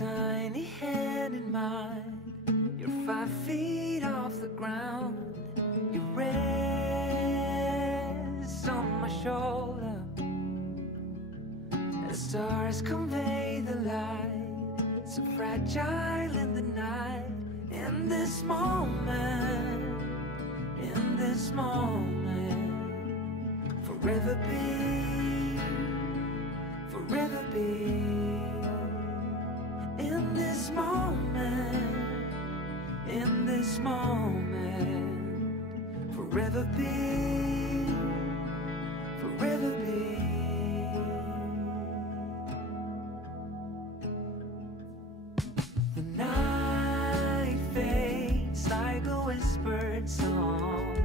tiny hand in mine. You're 5 feet off the ground. You rest on my shoulder. The stars convey the light, so fragile in the night. In this moment, in this moment, forever be, forever be. In this moment, in this moment, forever be, forever be. The night fades like a whispered song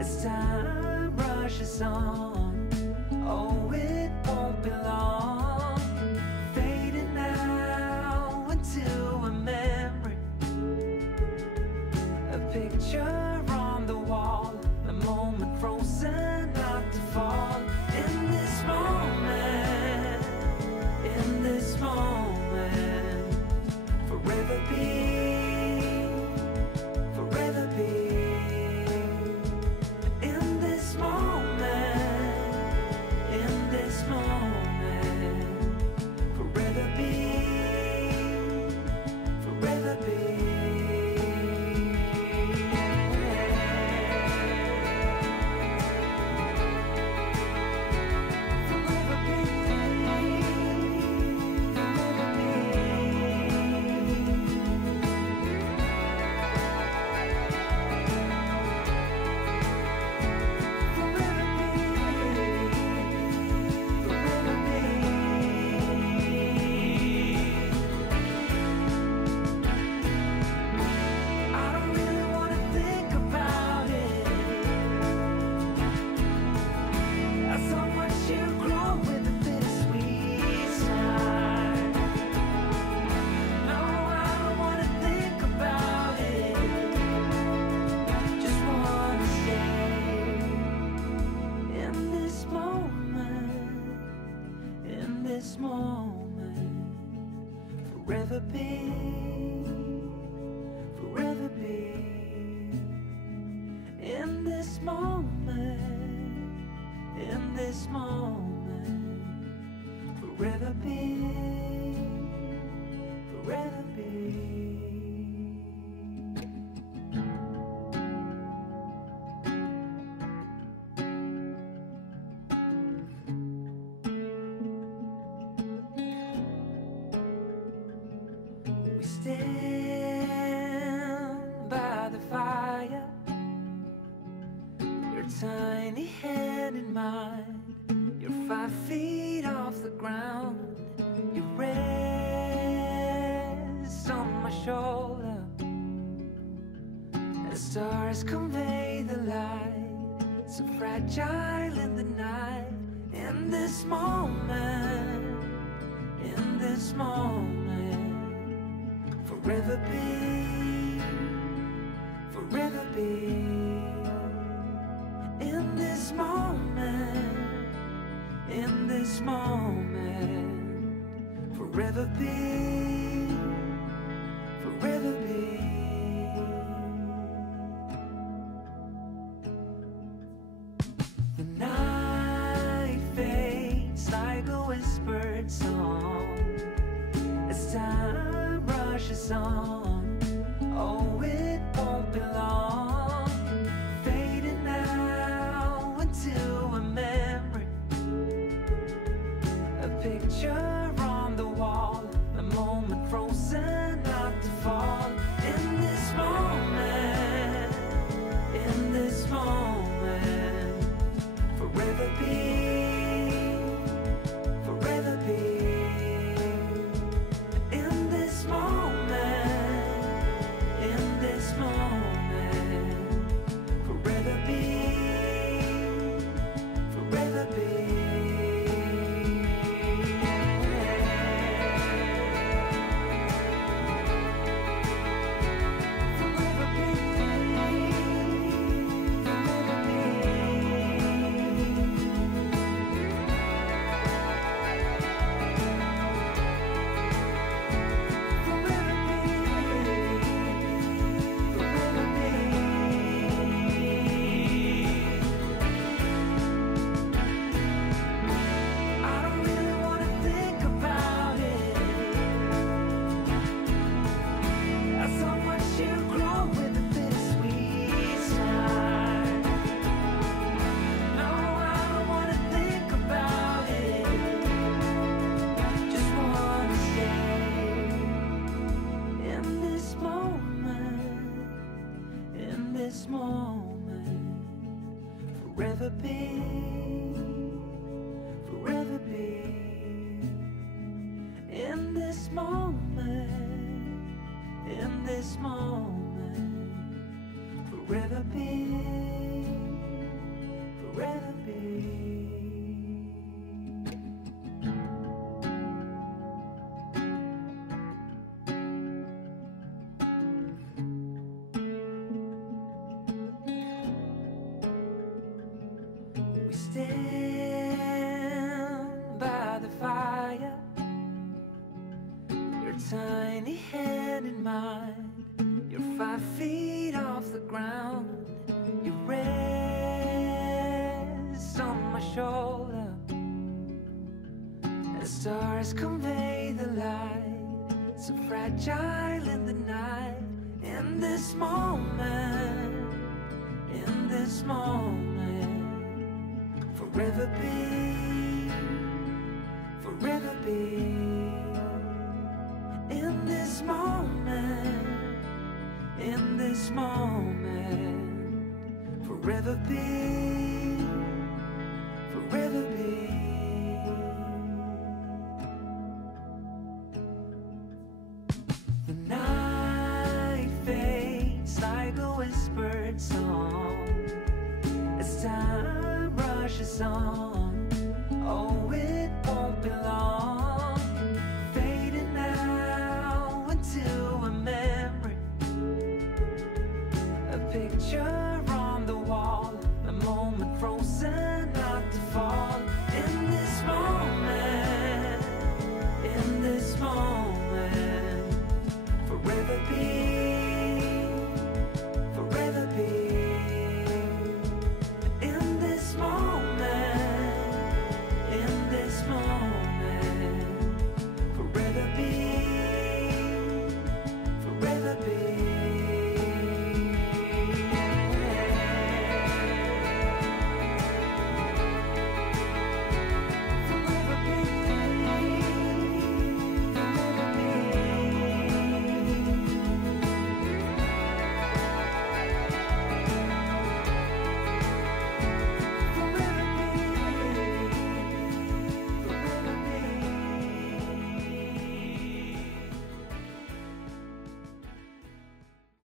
as time rushes on. Oh, it won't be long, fading now into a memory, a picture on the wall, a moment frozen not to fall. In this moment, in this moment, forever be, forever be. In this moment, in this moment, forever be, forever be. This moment, forever be, forever be. In this moment, in this moment, forever be, forever be. Stand by the fire, your tiny hand in mine. You're 5 feet off the ground. You rest on my shoulder. The stars convey the light, so fragile in the night. In this moment, in this moment, forever be, forever be. In this moment, in this moment, forever be, forever be. The night fades like a whispered song as time rushes on. Oh, it won't be long, fading now into a memory, a picture on the wall, a moment frozen not to fall. In this moment, in this moment, forever be, forever be. Forever be. forever be, forever be. In this moment, in this moment, forever be, forever be. We stand by the fire, your tiny hand in mine. You're 5 feet off the ground. You rest on my shoulder. The stars convey the light, so fragile in the night. In this moment, in this moment, forever be, forever be. In this moment, in this moment, forever be, forever be. The night fades like a whispered song as time rushes on.